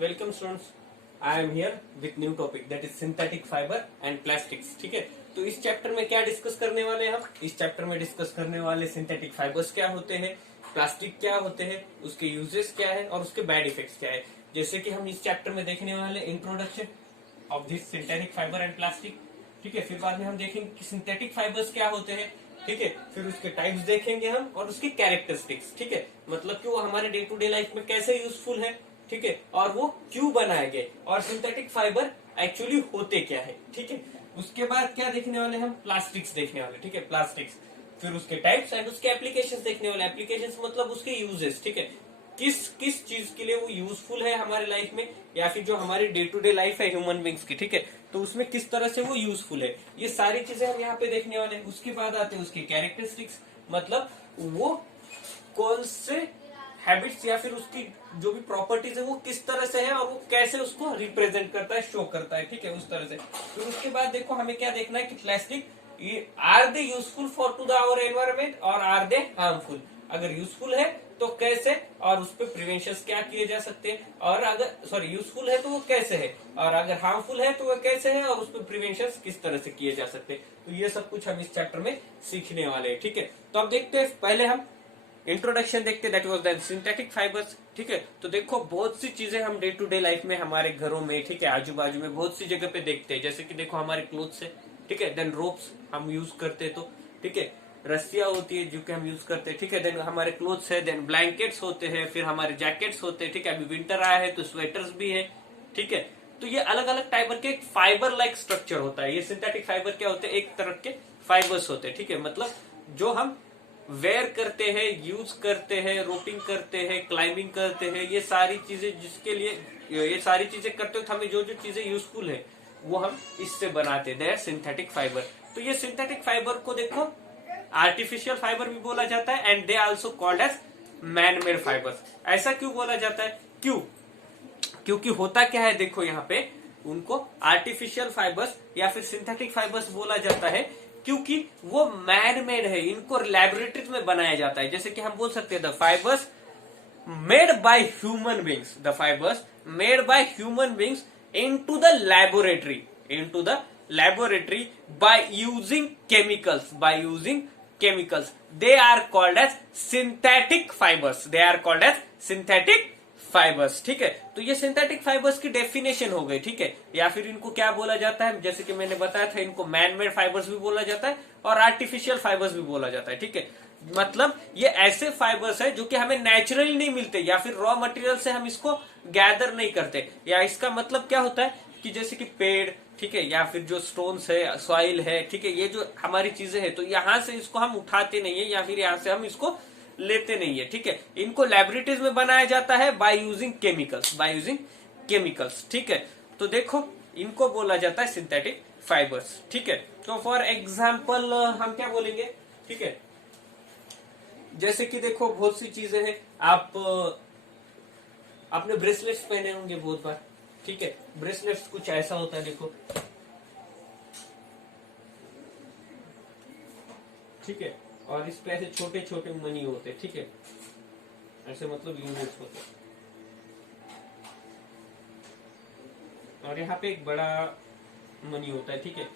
Welcome students, I am here with new topic that is synthetic fibre and plastics. ठीक है, तो इस chapter में क्या डिस्कस करने वाले हैं हम? इस चैप्टर में डिस्कस करने वाले सिंथेटिक फाइबर्स क्या होते हैं, प्लास्टिक क्या होते हैं, उसके यूजेस क्या है और उसके बैड इफेक्ट्स क्या है। जैसे कि हम इस चैप्टर में देखने वाले introduction of this synthetic fibre and plastic. ठीक है, फिर बाद में हम देखेंगे कि सिंथेटिक फाइबर्स क्या होते हैं। ठीक है, फिर उसके टाइप्स देखेंगे हम और उसके कैरेक्टरिस्टिक्स। ठीक है, मतलब कि वो हमारे डे टू डे लाइफ में कैसे यूजफुल है। ठीक है, और वो क्यों बनाए गए और सिंथेटिक फाइबर एक्चुअली होते क्या है। ठीक है, उसके बाद क्या देखने वाले हम? प्लास्टिक्स देखने वाले। ठीक है, प्लास्टिक्स, फिर उसके टाइप्स एंड उसके एप्लीकेशंस देखने वाले। एप्लीकेशंस मतलब उसके यूजेस। ठीक है, किस किस चीज के लिए वो यूजफुल है हमारे लाइफ में, या फिर जो हमारी डे टू डे लाइफ है ह्यूमन बींग्स की। ठीक है, तो उसमें किस तरह से वो यूजफुल है, ये सारी चीजें हम यहाँ पे देखने वाले हैं। उसके बाद आते हैं उसके कैरेक्टरिस्टिक्स, मतलब वो कौन से हैबिट्स या फिर उसकी जो भी प्रॉपर्टीज है वो किस तरह से है और वो कैसे उसको रिप्रेजेंट करता है, शो करता है। ठीक है, उस तरह से। फिर उसके बाद देखो हमें क्या देखना है कि plastic are they useful for to the our environment और आर दे हार्मफुल। अगर यूजफुल है तो कैसे, और उस पर प्रिवेंशन क्या किए जा सकते हैं, और अगर यूजफुल है तो वो कैसे है, और अगर हार्मफुल है तो वो कैसे है, और उस पर प्रिवेंशन किस तरह से किए जा सकते हैं। तो ये सब कुछ हम इस चैप्टर में सीखने वाले हैं। ठीक है, तो अब देखते हैं, पहले हम इंट्रोडक्शन देखते, that was the synthetic fibres. ठीक है, तो देखो बहुत सी चीजें हम डे टू डे लाइफ में हमारे घरों में, ठीक है, आजू बाजू में बहुत सी जगह पे देखते हैं। जैसे कि देखो हमारे क्लोथ्स है, ठीक है, देन रोप्स हम यूज करते हैं, तो ठीक है, रस्सियां होती है जो कि हम यूज करते हैं। ठीक है, देन हमारे क्लोथ्स है, देन ब्लैंकेट्स होते हैं, फिर हमारे जैकेट्स होते हैं। ठीक है, अभी विंटर आया है तो स्वेटर्स भी है। ठीक है, तो ये अलग अलग टाइप के एक फाइबर लाइक स्ट्रक्चर होता है। ये सिंथेटिक फाइबर क्या होते हैं? एक तरह के फाइबर्स होते हैं। ठीक है, मतलब जो हम वेयर करते हैं, यूज करते हैं, रोपिंग करते हैं, क्लाइंबिंग करते हैं, ये सारी चीजें जिसके लिए ये सारी चीजें करते हो, हमें जो जो चीजें यूजफुल है वो हम इससे बनाते हैं, सिंथेटिक फाइबर। तो ये सिंथेटिक फाइबर को देखो आर्टिफिशियल फाइबर भी बोला जाता है and they also called as man made fibres. ऐसा क्यों बोला जाता है? क्यों? क्योंकि होता क्या है, देखो यहाँ पे उनको आर्टिफिशियल फाइबर्स या फिर सिंथेटिक फाइबर्स बोला जाता है क्योंकि वो मैन मेड है, इनको लैबोरेटरीज में बनाया जाता है। जैसे कि हम बोल सकते हैं the fibres made by human beings, the fibres made by human beings into the laboratory, into the laboratory by using chemicals, by using chemicals, they are called as synthetic fibres, they are called as synthetic fibres. ठीक है, तो ये synthetic fibres की definition हो गई। ठीक है, या फिर इनको क्या बोला जाता है? जैसे कि मैंने बताया था, इनको मैन मेड फाइबर्स भी बोला जाता है और आर्टिफिशियल फाइबर्स भी बोला जाता है। ठीक है, मतलब ये ऐसे फाइबर्स है जो कि हमें नेचुरली नहीं मिलते, या फिर रॉ मटेरियल से हम इसको गैदर नहीं करते। या इसका मतलब क्या होता है कि जैसे कि पेड़, ठीक है, या फिर जो स्टोन्स है, सॉइल है, ठीक है, ये जो हमारी चीजें हैं, तो यहां से इसको हम उठाते नहीं है या फिर यहां से हम इसको लेते नहीं है। ठीक है, इनको लैबोरेटरीज में बनाया जाता है bye using chemicals, by using chemicals. ठीक है, तो देखो इनको बोला जाता है सिंथेटिक फाइबर्स। ठीक है, तो फॉर एग्जाम्पल हम क्या बोलेंगे? ठीक है, जैसे कि देखो बहुत सी चीजें हैं, आपने ब्रेसलेट्स पहने होंगे बहुत बार। ठीक है, ब्रेसलेट्स कुछ ऐसा होता है, देखो। ठीक है, और इस पे ऐसे छोटे छोटे मनी होते हैं। ठीक है, ऐसे मतलब यूनिट्स होते हैं, और यहाँ पे एक बड़ा मनी होता है। ठीक है,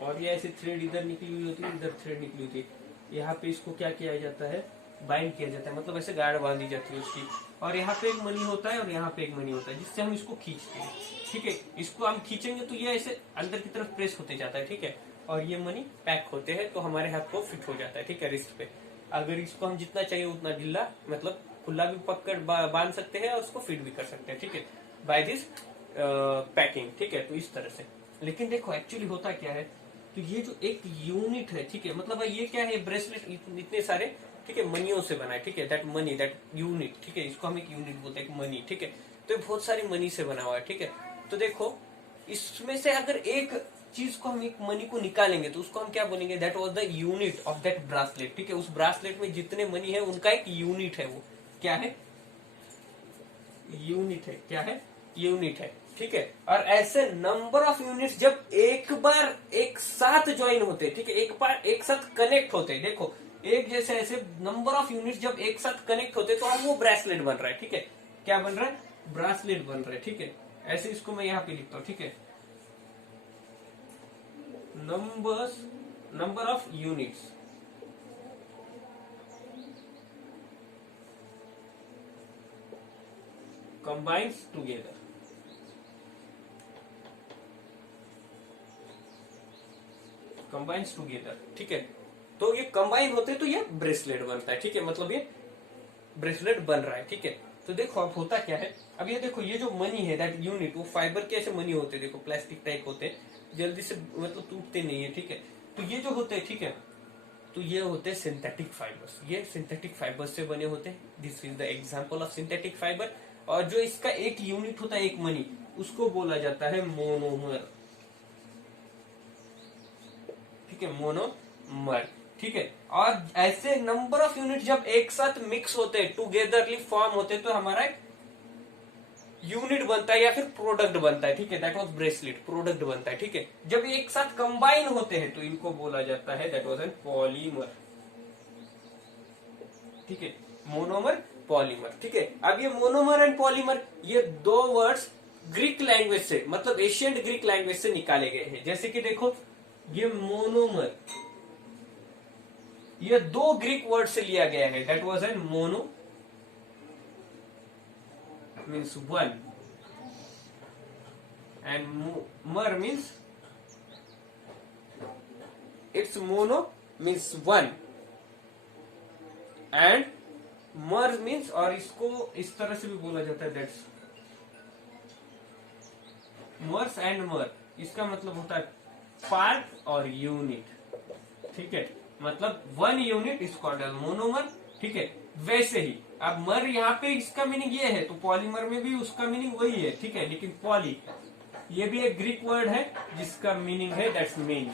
और ये ऐसे थ्रेड इधर निकली हुई होती है, इधर थ्रेड निकली होती है। यहाँ पे इसको क्या किया जाता है? बाइंड किया जाता है, मतलब ऐसे गार्ड बांधी जाती है उसकी। और यहाँ पे एक मनी होता है और यहाँ पे एक मनी होता है, जिससे हम इसको खींचते हैं। ठीक है, इसको हम खींचेंगे तो ये ऐसे अंदर की तरफ प्रेस होते जाता है। ठीक है, और ये मनी पैक होते हैं तो हमारे हाथ को फिट हो जाता है। ठीक है, रिस्ट पे। अगर इसको हम जितना चाहिए उतना ढीला, मतलब खुला भी पकड़ बांध सकते हैं और उसको फिट भी कर सकते हैं। ठीक है, बाय दिस पैकिंग। ठीक है, तो इस तरह से। लेकिन देखो एक्चुअली होता क्या है, तो ये जो एक यूनिट है, ठीक है, मतलब ये क्या है? ब्रेसलेट इतने सारे, ठीक है, मनियों से बना है। ठीक है, दैट मनी, दैट यूनिट, ठीक है, इसको हम एक यूनिट बोलते हैं, एक मनी। ठीक है, तो ये बहुत सारी मनी से बना हुआ है। ठीक है, तो देखो इसमें से अगर एक चीज को हम, एक मनी को निकालेंगे तो उसको हम क्या बोलेंगे? That was the unit of that bracelet. ठीक है, उस ब्रासलेट में जितने मनी है उनका एक यूनिट है। वो क्या है? यूनिट है। क्या है? यूनिट है। ठीक है, और ऐसे नंबर ऑफ यूनिट्स जब एक बार एक साथ ज्वाइन होते, ठीक है, एक बार एक साथ कनेक्ट होते, देखो एक जैसे ऐसे नंबर ऑफ यूनिट्स जब एक साथ कनेक्ट होते तो हम वो ब्रेसलेट बन रहा है। ठीक है, क्या बन रहा है? ब्रासलेट बन रहे, ठीक है। ऐसे इसको मैं यहाँ पे लिखता हूँ, ठीक है। Number of units combines together, combines together, ठीक है। तो ये कंबाइन होते तो ये ब्रेसलेट बनता है, ठीक है। मतलब ये ब्रेसलेट बन रहा है, ठीक है। तो देखो अब होता क्या है, अब ये देखो ये जो मनी है दैट यूनिट, वो फाइबर के ऐसे मनी होते हैं, देखो प्लास्टिक टाइप होते हैं, जल्दी से मतलब टूटते नहीं है, ठीक है। तो ये जो होते हैं, ठीक है, तो ये होते हैं सिंथेटिक फाइबर्स, ये सिंथेटिक फाइबर्स से बने होते हैं। This is the example of synthetic fibre. और जो इसका एक यूनिट होता है, एक मनी, उसको बोला जाता है मोनोमर, ठीक है, मोनोमर, ठीक है। और ऐसे नंबर ऑफ यूनिट जब एक साथ मिक्स होते हैं, टुगेदरली फॉर्म होते हैं, तो हमारा एक यूनिट बनता है या फिर प्रोडक्ट बनता है, ठीक है। दैट वाज ब्रेसलेट, प्रोडक्ट बनता है, ठीक है। जब ये एक साथ कंबाइन होते हैं तो इनको बोला जाता है दैट वाज एन पॉलीमर, ठीक है। मोनोमर, पॉलीमर, ठीक है। अब ये मोनोमर एंड पॉलीमर, ये दो वर्ड्स ग्रीक लैंग्वेज से, मतलब एशियंट ग्रीक लैंग्वेज से निकाले गए हैं। जैसे कि देखो ये मोनोमर, ये दो ग्रीक वर्ड से लिया गया है। That was an mono means one and mer means it's mono means one and mer means, और इसको इस तरह से भी बोला जाता है, दैट्स मर्स एंड मर, इसका मतलब होता है पार्ट और यूनिट, ठीक है। मतलब one unit is called as monomer, ठीक है। वैसे ही अब मर यहाँ पे इसका मीनिंग ये है, तो पॉलीमर में भी उसका मीनिंग वही है, ठीक है। लेकिन पॉली ये भी एक ग्रीक वर्ड है जिसका मीनिंग है that's many,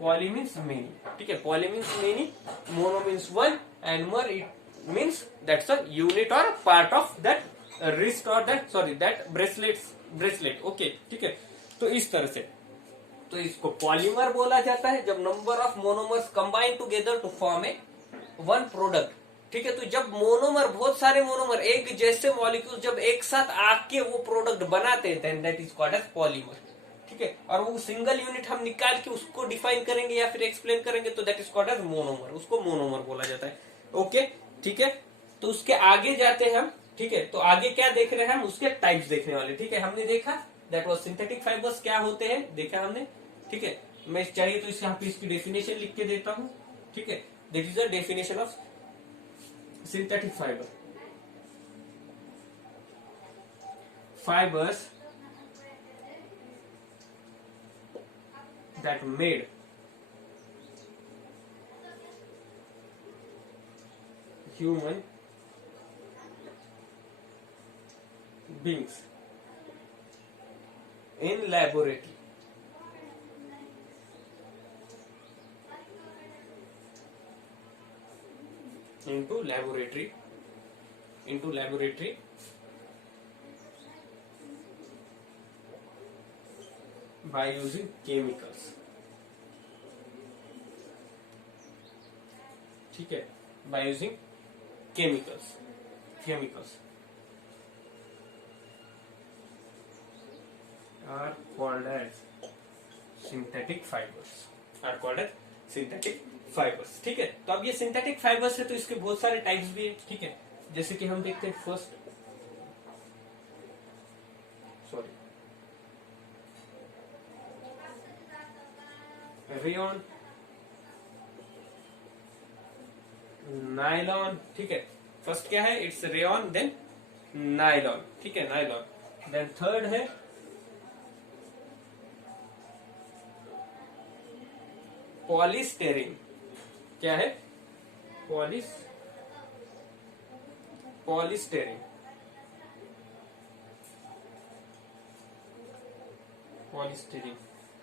poly means many, ठीक है। Poly means many, mono means one and mer it means that's a unit और पार्ट ऑफ दैट रिस्ट और that sorry that bracelet, okay, ठीक है। तो इस तरह से तो इसको पॉलीमर बोला जाता है जब number of monomers combine together to form a one product, ठीक है। तो जब मोनोमर, बहुत सारे मोनोमर एक जैसे मॉलिक्यूल जब एक साथ आके वो प्रोडक्ट बनाते हैं, that is called as polymer, ठीक है। और वो सिंगल यूनिट हम निकाल के उसको डिफाइन करेंगे या फिर एक्सप्लेन करेंगे तो that is called as monomer, उसको मोनोमर बोला जाता है, ओके, ठीक है। तो उसके आगे जाते हैं हम, ठीक है। तो आगे क्या देख रहे हैं हम, उसके टाइप्स देखने वाले, ठीक है। हमने देखा दैट वाज सिंथेटिक फाइबर्स क्या होते हैं, देखा हमने, ठीक है। मैं चाहिए तो यहाँ पे इसकी डेफिनेशन लिख के देता हूँ, ठीक है। That is the definition of synthetic fibre. Fibres that made human beings in laboratory into laboratory by using chemicals, ठीक है। by using chemicals are called as synthetic fibers, ठीक है। तो अब ये सिंथेटिक फाइबर्स है तो इसके बहुत सारे टाइप्स भी है, ठीक है। जैसे कि हम देखते हैं फर्स्ट, सॉरी, रेयन, नायलॉन, ठीक है। फर्स्ट क्या है, इट्स रेयन, देन नायलॉन, ठीक है, नायलॉन। देन थर्ड है पॉलीस्टेरीन, क्या है, polystyrene,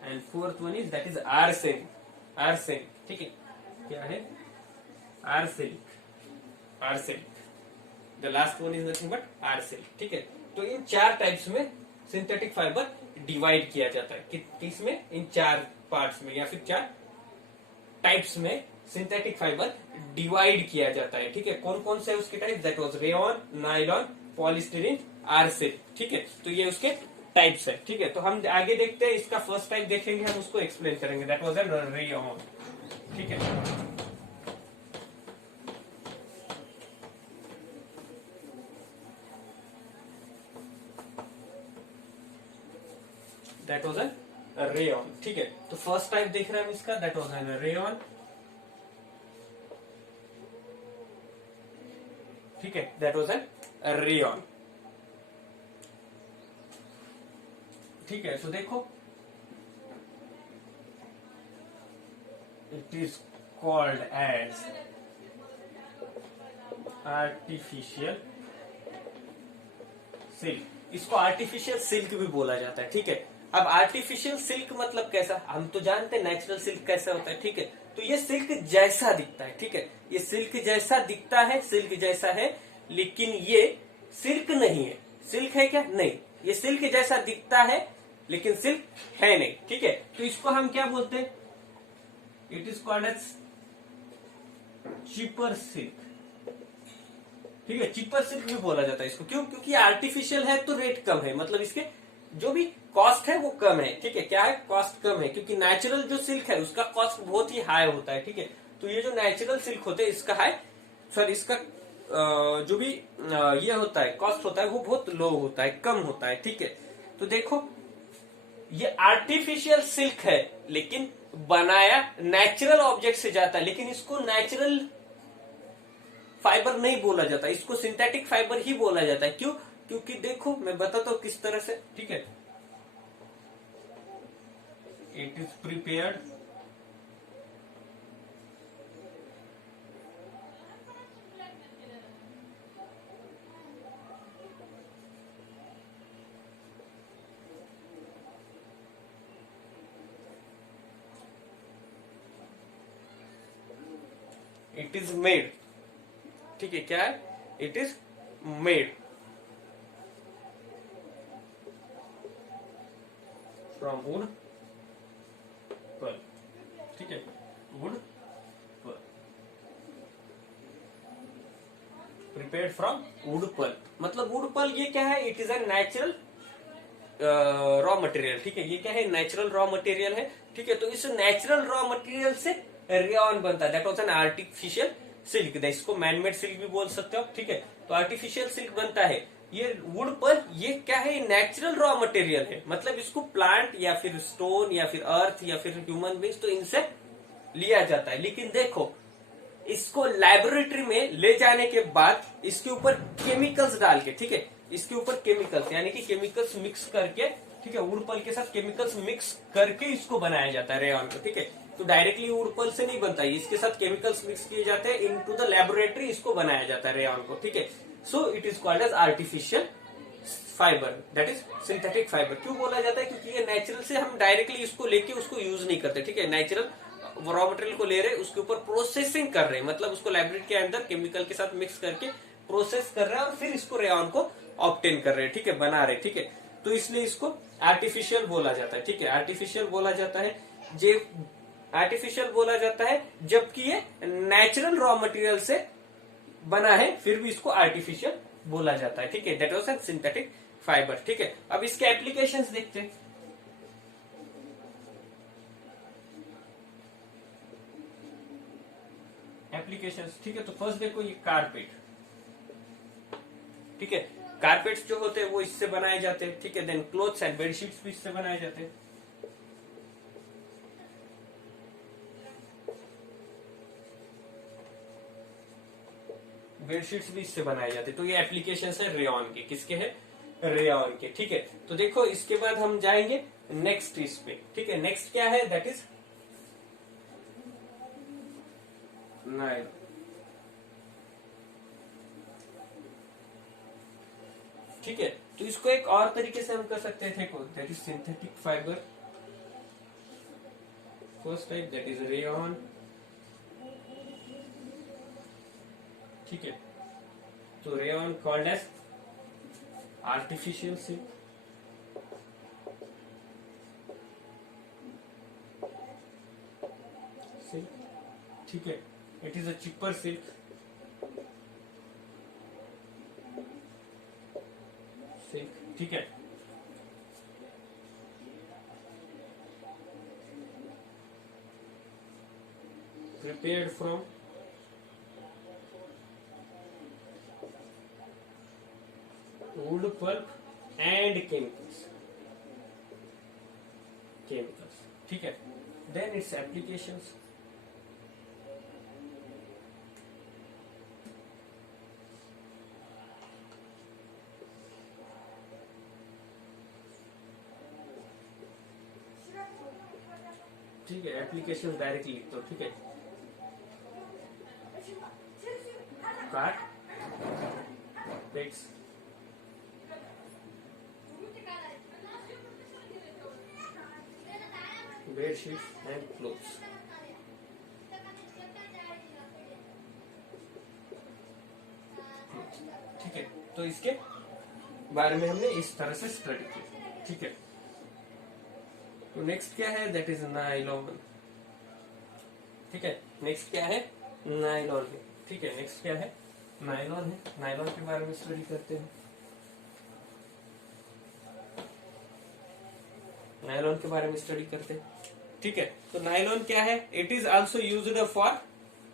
and fourth one is that is arsenic, ठीक है। क्या है, arsenic, the last one is nothing but arsenic, ठीक है। तो इन चार टाइप्स में सिंथेटिक फाइबर डिवाइड किया जाता है, किसमें, इन चार पार्ट्स में या फिर चार टाइप्स में सिंथेटिक फाइबर डिवाइड किया जाता है, ठीक है। कौन कौन से उसके type, that was rayon, nylon, polystyrene or silk. ठीक है, तो ये उसके टाइप्स है। ठीक है, तो हम आगे देखते हैं, इसका फर्स्ट टाइप देखेंगे, हम उसको एक्सप्लेन करेंगे। That was N rayon. ठीक है, दैट वाज एन रेयॉन। ठीक है, तो फर्स्ट टाइप देख रहे हैं हम इसका, दैट वाज एन रेयॉन। ठीक है, दैट वाज एन रेयॉन। ठीक है, तो देखो, it is called as artificial silk. इसको आर्टिफिशियल सिल्क भी बोला जाता है। ठीक है, अब आर्टिफिशियल सिल्क मतलब कैसा, हम तो जानते हैं नेचुरल सिल्क कैसा होता है। ठीक है, तो ये सिल्क जैसा दिखता है। ठीक है, ये सिल्क जैसा दिखता है, सिल्क जैसा है, लेकिन ये सिल्क नहीं है। सिल्क है क्या? नहीं, ये सिल्क जैसा दिखता है लेकिन सिल्क है नहीं। ठीक है, तो इसको हम क्या बोलते हैं? It is called as cheaper silk. ठीक है, चीपर सिल्क भी बोला जाता है इसको। क्यों? क्योंकि आर्टिफिशियल है तो रेट कम है, मतलब इसके जो भी कॉस्ट है वो कम है। ठीक है, क्या है? कॉस्ट कम है, क्योंकि नेचुरल जो सिल्क है उसका कॉस्ट बहुत ही हाई होता है। ठीक है, तो ये जो नेचुरल सिल्क होते हैं इसका हाई, सॉरी, इसका जो भी ये होता है, कॉस्ट होता है, वो बहुत लो होता है, कम होता है। ठीक है, तो देखो, ये आर्टिफिशियल सिल्क है लेकिन बनाया नेचुरल ऑब्जेक्ट से जाता है, लेकिन इसको नेचुरल फाइबर नहीं बोला जाता, इसको सिंथेटिक फाइबर ही बोला जाता है। क्यों? क्योंकि देखो, मैं बताता हूं किस तरह से। ठीक है, it is prepared it is made. ठीक है, क्या है? It is made from wood pulp. ठीक है, wood pulp, prepared from wood pulp. मतलब वुड पल्प ये क्या है? It is a natural raw material. ठीक है, ये क्या है? नेचुरल रॉ मटेरियल है। ठीक है, तो इस नेचुरल रॉ मटेरियल से रेयॉन बनता है। That was an artificial silk. इसको मैनमेड सिल्क भी बोल सकते हो। ठीक है, तो आर्टिफिशियल सिल्क बनता है। ये वुड पर ये क्या है? नेचुरल रॉ मटेरियल है, मतलब इसको प्लांट या फिर स्टोन या फिर अर्थ या फिर ह्यूमन बींग्स, तो इनसे लिया जाता है। लेकिन देखो, इसको लेबोरेटरी में ले जाने के बाद इसके ऊपर केमिकल्स डाल के, ठीक है, इसके ऊपर केमिकल्स यानी कि केमिकल्स मिक्स करके, ठीक है, वुड पल्प के साथ केमिकल्स मिक्स करके इसको बनाया जाता है रेयॉन को। ठीक है, तो डायरेक्टली वुड पल्प से नहीं बनता है, इसके साथ केमिकल्स मिक्स किए जाते हैं, इनटू द लेबोरेटरी इसको बनाया जाता है रेयॉन को। ठीक है, so it is called as artificial fibre, that is synthetic fibre. क्यों बोला जाता है? क्योंकि ये नेचुरल से हम डायरेक्टली इसको लेके उसको यूज नहीं करते। ठीक है, नेचुरल रॉ मटेरियल को ले रहे, उसके ऊपर प्रोसेसिंग कर रहे हैं, मतलब उसको लैबोरेटरी के अंदर केमिकल के साथ मिक्स करके प्रोसेस कर रहे हैं और फिर इसको रेयॉन को ऑब्टेन कर रहे हैं। ठीक है, बना रहे। ठीक है, तो इसलिए इसको आर्टिफिशियल बोला जाता है। ठीक है, आर्टिफिशियल बोला जाता है, जे आर्टिफिशियल बोला जाता है, जबकि ये नेचुरल रॉ मटेरियल से बना है, फिर भी इसको आर्टिफिशियल बोला जाता है। ठीक है, that was N synthetic fibre. ठीक है, अब इसके एप्लीकेशंस देखते हैं। एप्लीकेशंस, ठीक है, तो फर्स्ट देखो, ये कारपेट। ठीक है, कारपेट्स जो होते हैं वो इससे बनाए जाते हैं। ठीक है, देन क्लोथ्स एंड बेडशीट्स भी इससे बनाए जाते हैं। बेडशीट्स भी इससे बनाए जाते हैं। तो ये एप्लीकेशंस है रेयॉन के। किसके है? रेयॉन के। ठीक है, तो देखो, इसके बाद हम जाएंगे नेक्स्ट इस पे। ठीक है, नेक्स्ट क्या है? That is nylon. ठीक है, तो इसको एक और तरीके से हम कर सकते हैं, देखो, that is synthetic fibre. First type that is rayon. ठीक है, तो rayon called as artificial silk. ठीक है, it is a cheaper silk. ठीक है। Prepared from wood pulp and chemicals, ठीक है। देन इट्स एप्लीकेशंस, ठीक है। एप्लीकेशन डायरेक्टली लिख दो, ठीक है। Card, pets, bedsheets and clothes, ठीक है। तो इसके बारे में हमने इस तरह से स्टडी किया, ठीक है। तो नेक्स्ट क्या है, दैट इज नायलॉन, ठीक है। नेक्स्ट क्या है, नायलॉन है, ठीक है। नेक्स्ट क्या है, नायलॉन है। नायलॉन के बारे में स्टडी करते हैं। नायलॉन के बारे में स्टडी करते हैं, ठीक है। तो नायलॉन क्या है, it is also used for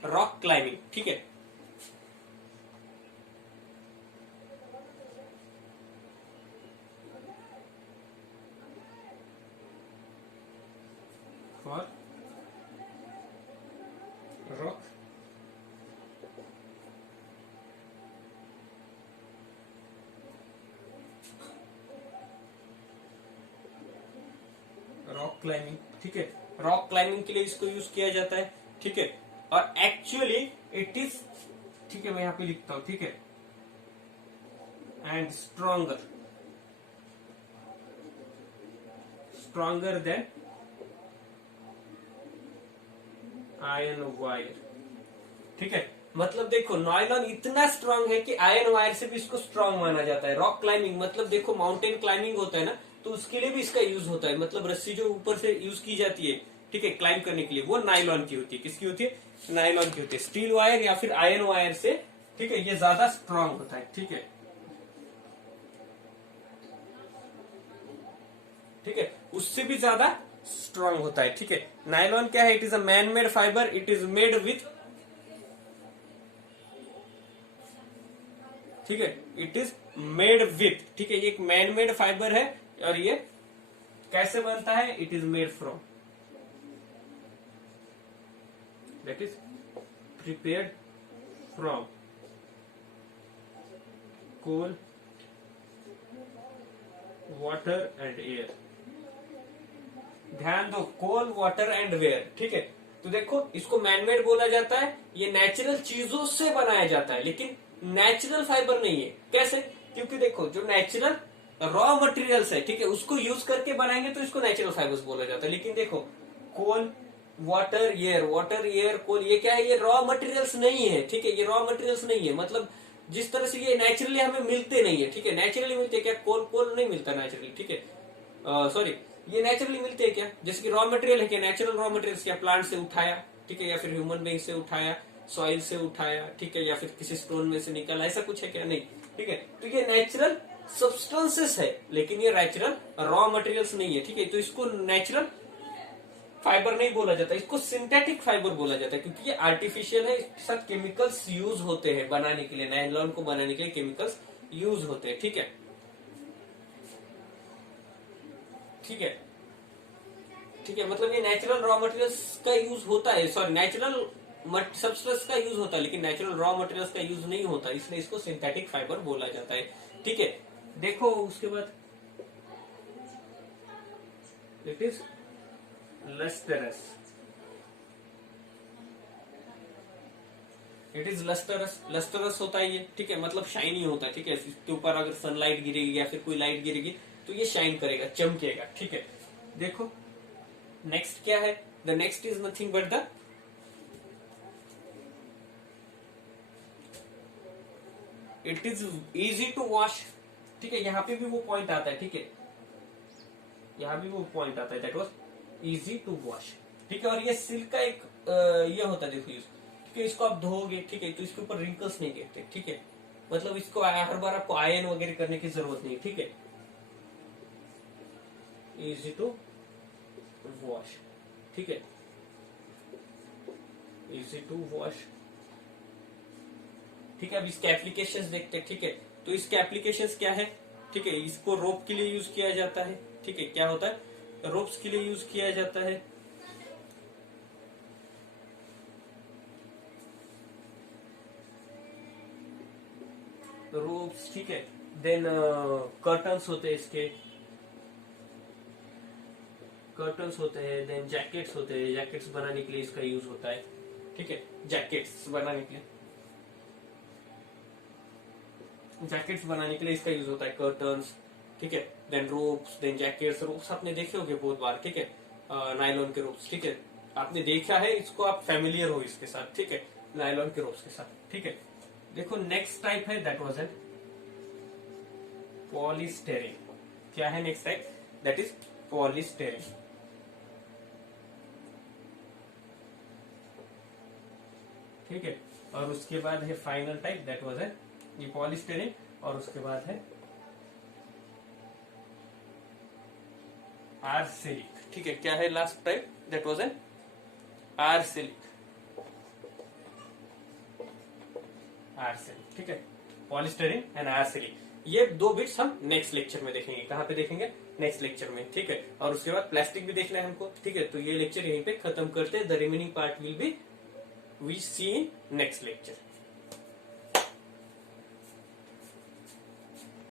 rock climbing, ठीक है। फॉर रॉक क्लाइंबिंग, ठीक है। रॉक क्लाइंबिंग के लिए इसको यूज किया जाता है, ठीक है। और एक्चुअली इट इज, ठीक है, मैं यहां पे लिखता हूं, ठीक है। And stronger than iron wire, ठीक है। मतलब देखो नायलॉन इतना स्ट्रांग है कि आयरन वायर से भी इसको स्ट्रांग माना जाता है। रॉक क्लाइंबिंग मतलब देखो माउंटेन क्लाइंबिंग होता है ना, तो उसके लिए भी इसका यूज होता है। मतलब रस्सी जो ऊपर से यूज की जाती है, ठीक है, क्लाइंब करने के लिए, वो नायलॉन की होती है। किसकी होती है, नायलॉन की होती है। स्टील वायर या फिर आयरन वायर से, ठीक है, ये ज्यादा स्ट्रांग होता है, ठीक है, ठीक है, उससे भी ज्यादा स्ट्रांग होता है, ठीक है। नायलॉन क्या है, it is a man made fibre, it is made with, ठीक है, इट इज मेड विथ, ठीक है, ये एक मैन मेड फाइबर है। और ये कैसे बनता है, it is made from, that is prepared from coal, water and air. ध्यान दो, कोल, वाटर एंड वेयर, ठीक है। तो देखो इसको मैनमेड बोला जाता है, ये नेचुरल चीजों से बनाया जाता है, लेकिन नेचुरल फाइबर नहीं है। कैसे, क्योंकि देखो जो नेचुरल रॉ मटेरियल्स है, ठीक है, उसको यूज करके बनाएंगे तो इसको नेचुरल फाइबर्स बोला जाता है। लेकिन देखो कोल, वाटर एयर, कोल, ये क्या है, ये रॉ मटेरियल्स नहीं है, ठीक है, ये रॉ मटेरियल्स नहीं है। मतलब जिस तरह से ये नेचुरली हमें मिलते नहीं है, ठीक है, नेचुरली मिलते हैं क्या, कोल नहीं मिलता नेचुरली, ठीक है, सॉरी, ये नेचुरली मिलते हैं क्या, जैसे कि रॉ मटेरियल है क्या, नेचुरल रॉ मटेरियल क्या, प्लांट से उठाया, ठीक है, या फिर ह्यूमन बीइंग से उठाया, सॉइल से उठाया, ठीक है, या फिर किसी स्टोन में से निकाला, ऐसा कुछ है क्या, नहीं, ठीक है। तो ये नेचुरल सब्सटेंसेस है, लेकिन ये नेचुरल रॉ मटेरियल्स नहीं है, ठीक है। तो इसको नेचुरल फाइबर नहीं बोला जाता, इसको सिंथेटिक फाइबर बोला जाता है, क्योंकि ये आर्टिफिशियल है, इसके साथ केमिकल्स यूज होते हैं बनाने के लिए, नायलॉन को बनाने के लिए केमिकल्स यूज होते हैं, ठीक है, ठीक है, ठीक है। मतलब ये नेचुरल रॉ मटेरियल्स का यूज होता है, सॉरी, नेचुरल सब्सटेंस का यूज होता है, लेकिन नेचुरल रॉ मटेरियल्स का यूज नहीं होता, इसलिए इसको सिंथेटिक फाइबर बोला जाता है, ठीक है। देखो उसके बाद it is lustrous, it is lustrous होता है ये, ठीक है, मतलब शाइनी होता है, ठीक है। इसके ऊपर अगर सनलाइट गिरेगी या फिर कोई लाइट गिरेगी तो ये शाइन करेगा, चमकेगा, ठीक है। देखो नेक्स्ट क्या है, the next is nothing but the it is easy to wash, ठीक है, यहाँ पे भी वो पॉइंट आता है, ठीक है, यहाँ भी वो पॉइंट आता है, that was easy to wash, ठीक है। और ये सिल्क का एक ये होता है, देखो यूज, ठीक है, इसको आप धोगे, ठीक है, तो इसके ऊपर रिंकल्स नहीं गिरते, ठीक है, मतलब इसको हर बार आपको आयरन वगैरह करने की जरूरत नहीं, ठीक है। इजी टू वॉश, ठीक है, इजी टू वॉश, ठीक है। अब इसके एप्लीकेशंस देखते हैं, ठीक है। तो इसके एप्लीकेशंस क्या है, ठीक है, इसको रोप के लिए यूज किया जाता है, ठीक है, क्या होता है, रोप्स के लिए यूज किया जाता है। रोप्स, ठीक है। देन कर्टन्स होते हैं, इसके कर्टन्स होते हैं। देन जैकेट्स होते हैं, जैकेट्स बनाने के लिए इसका यूज होता है, ठीक है, जैकेट्स बनाने के लिए, जैकेट्स बनाने के लिए इसका यूज होता है, कर्टन्स, ठीक है। Then ropes, then jackets. Ropes आपने देखे होंगे बहुत बार, ठीक है, नायलॉन के रोप्स, ठीक है, आपने देखा है इसको, आप फेमिलियर हो इसके साथ, ठीक है, नायलॉन के रोप्स के साथ, ठीक है। देखो नेक्स्ट टाइप है, दैट वाज एन पॉलीस्टेरीन। क्या है नेक्स्ट टाइप, दैट इज पॉलीस्टेरीन, ठीक है। और उसके बाद है फाइनल टाइप, दैट वाज है ये पॉलीस्टेरीन, और उसके बाद है आर्सेनिक, ठीक है। क्या है last type, that was N arsenic, arsenic, ठीक है, पॉलीस्टेरीन एंड आर्सेनिक। ये दो बिट्स हम नेक्स्ट लेक्चर में देखेंगे। कहाँ पे देखेंगे, नेक्स्ट लेक्चर में, ठीक है। और उसके बाद प्लास्टिक भी देखना है हमको, ठीक है। तो ये लेक्चर यहीं पे खत्म करते हैं। The remaining part will be we see in next lecture.